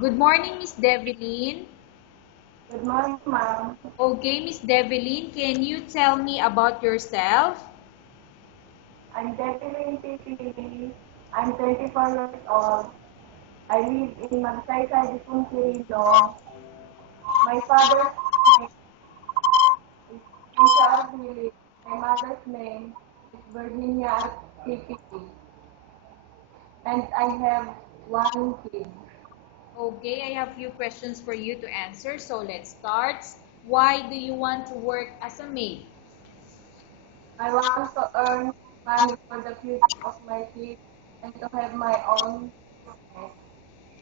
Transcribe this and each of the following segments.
Good morning, Miss Develyn. Good morning, ma'am. Okay, Miss Develyn, can you tell me about yourself? I'm Devin PPD. I'm 24 years old. I live in Magsaysay, Dipon, Quirino. My father's name is Richard Willie. My mother's name is Virginia PPD. And I have one kid. Okay, I have few questions for you to answer, so let's start. Why do you want to work as a maid? I want to earn money for the future of my kids and to have my own business.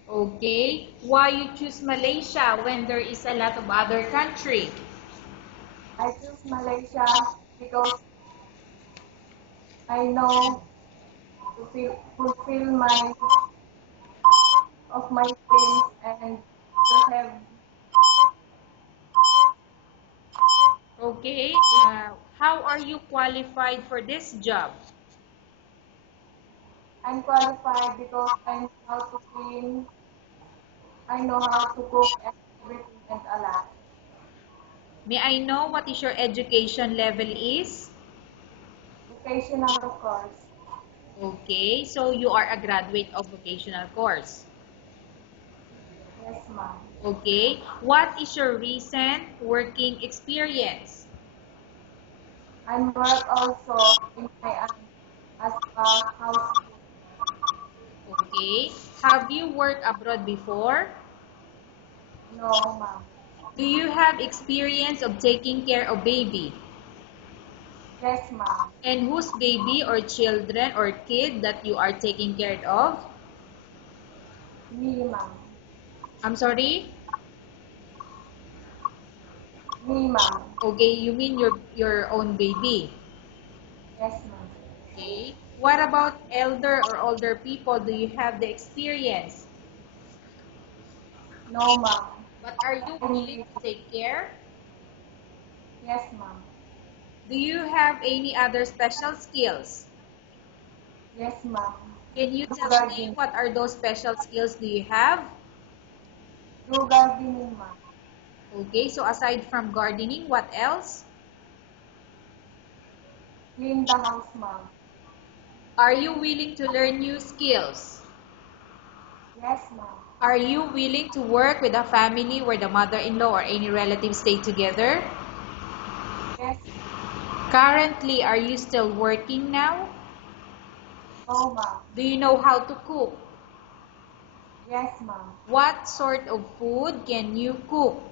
Okay, why you choose Malaysia when there is a lot of other country? I choose Malaysia because I know fulfill my of my dreams and to have Okay, how are you qualified for this job? I'm qualified because I know how to clean, I know how to cook and everything and a lot. May I know what is your education level is? Vocational course. Okay, so you are a graduate of vocational course. Yes, ma'am. Okay, what is your recent working experience? I'm work also in my as a housekeeper. Okay, have you worked abroad before? No, ma'am. Do you have experience of taking care of baby? Yes, ma'am. And whose baby or children or kid that you are taking care of? Me, ma'am. I'm sorry? Me, ma'am. Okay, you mean your own baby. Yes, ma'am. Okay. What about elder or older people? Do you have the experience? No, ma'am. But are you willing I'm, to take care? yes, ma'am. Do you have any other special skills? Yes, ma'am. Can you Do tell me gardening. what are those special skills do you have? Do gardening, ma'am. Okay, so aside from gardening, what else? Clean the house, ma'am. Are you willing to learn new skills? Yes, ma'am. Are you willing to work with a family where the mother-in-law or any relatives stay together? Yes, Currently, are you still working now? no, ma'am. Do you know how to cook? Yes, ma'am. What sort of food can you cook?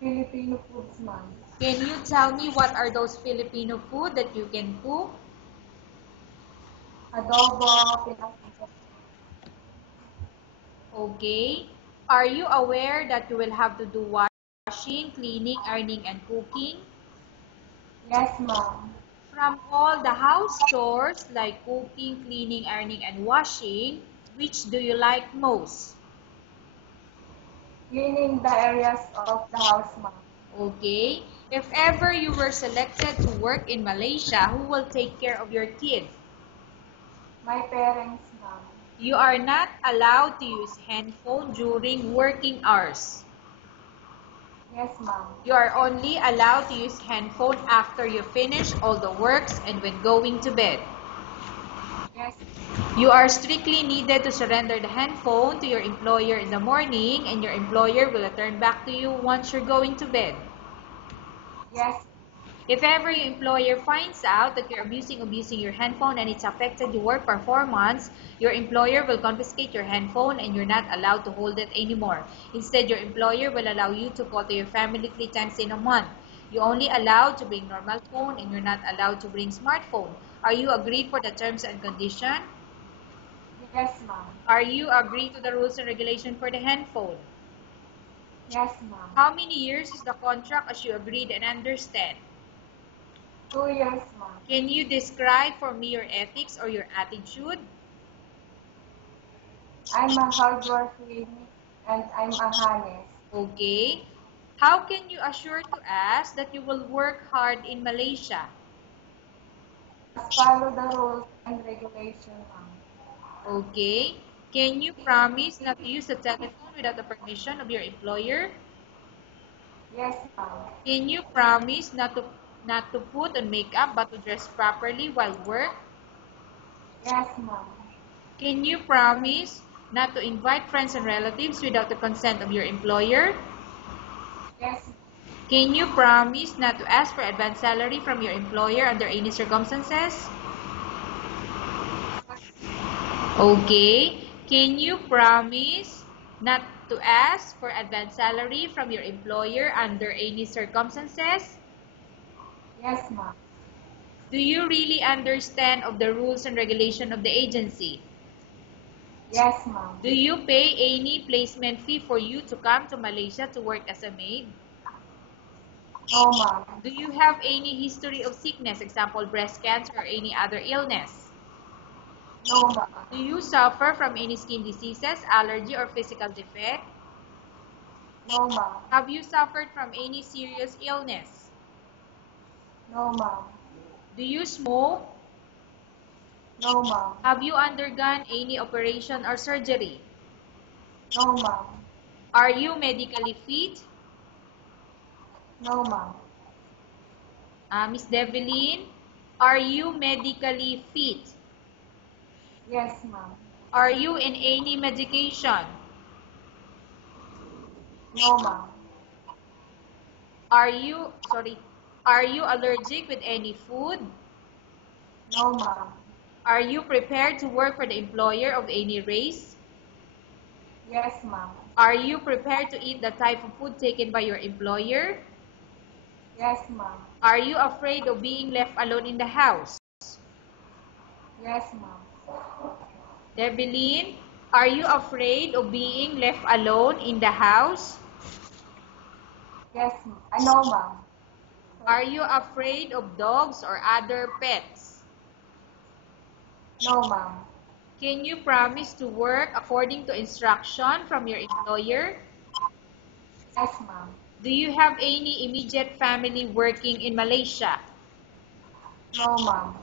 Filipino foods, ma'am. Can you tell me what are those Filipino food that you can cook? Adobo, pinakbet. Okay. Are you aware that you will have to do washing, cleaning, ironing, and cooking? Yes, ma'am. From all the house chores like cooking, cleaning, ironing, and washing, which do you like most? Cleaning the areas of the house, ma'am. Okay. If ever you were selected to work in Malaysia, who will take care of your kid? My parents, ma'am. You are not allowed to use handphone during working hours. Yes, ma'am. You are only allowed to use handphone after you finish all the works and when going to bed. Yes, You are strictly needed to surrender the handphone to your employer in the morning and your employer will return back to you once you're going to bed. yes, If ever your employer finds out that you're abusing your handphone and it's affected your work performance, your employer will confiscate your handphone and you're not allowed to hold it anymore. Instead, your employer will allow you to call to your family 3 times in a month. You're only allowed to bring normal phone and you're not allowed to bring smartphone. Are you agreed for the terms and condition? yes, ma'am. Are you agreed to the rules and regulation for the handphone? Yes, ma'am. How many years is the contract as you agreed and understand? 2 years, ma'am. Can you describe for me your ethics or your attitude? I'm a hardworking and I'm a honest. Okay. How can you assure to us that you will work hard in Malaysia? Must follow the rules and regulation, ma'am. Okay. Can you promise not to use the telephone without the permission of your employer? Yes, ma'am. Can you promise not to put on makeup but to dress properly while work? Yes, ma'am. Can you promise not to invite friends and relatives without the consent of your employer? Yes, Can you promise not to ask for advance salary from your employer under any circumstances? Okay. Can you promise not to ask for advance salary from your employer under any circumstances? yes, ma'am. Do you really understand of the rules and regulation of the agency? Yes, ma'am. Do you pay any placement fee for you to come to Malaysia to work as a maid? No, ma'am. Do you have any history of sickness, example breast cancer or any other illness? No, ma'am. Do you suffer from any skin diseases, allergy, or physical defect? No, ma'am. Have you suffered from any serious illness? No, ma'am. Do you smoke? No, ma'am. Have you undergone any operation or surgery? No, ma'am. Are you medically fit? No, ma'am. Miss Develyn, are you medically fit? Yes, ma'am. Are you in any medication? No, ma'am. Are you allergic with any food? No, ma'am. Are you prepared to work for the employer of any race? Yes, ma'am. Are you prepared to eat the type of food taken by your employer? Yes, ma'am. Are you afraid of being left alone in the house? Yes, ma'am. Develyn, are you afraid of being left alone in the house? Yes, ma'am. No, ma'am. Are you afraid of dogs or other pets? No, ma'am. Can you promise to work according to instruction from your employer? Yes, ma'am. Do you have any immediate family working in Malaysia? No, ma'am.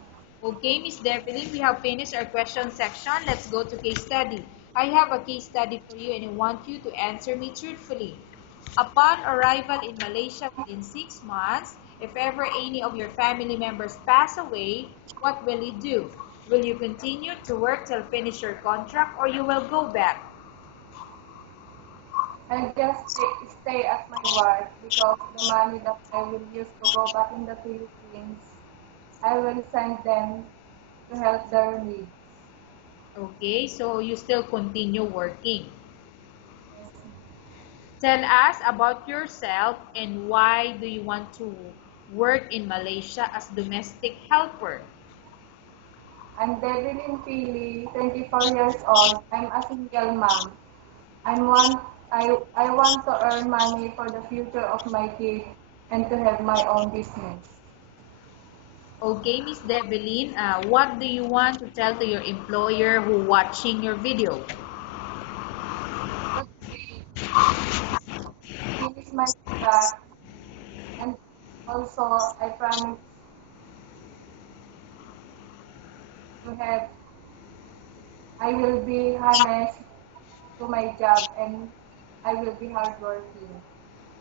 Okay, Miss Develyn, we have finished our question section. Let's go to case study. I have a case study for you and I want you to answer me truthfully. Upon arrival in Malaysia within 6 months, if ever any of your family members pass away, what will you do? Will you continue to work till finish your contract or you will go back? I just stay at my work because the money that I will use to go back in the Philippines, I will send them to help their needs. Okay, so you still continue working. Yes, ma'am. Tell us about yourself and why do you want to work in Malaysia as domestic helper? I'm Develyn Pili, 24 years old. I'm a single mom. I want to earn money for the future of my kids and to have my own business. Okay, Miss Develyn, what do you want to tell to your employer who watching your video? Finish my contract and also I promise to have I will be honest to my job and I will be hardworking.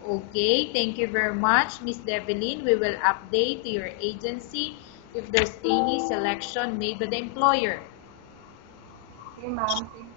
Okay, thank you very much, Miss Develyn. We will update to your agency if there's any selection made by the employer. Okay, ma'am. Thank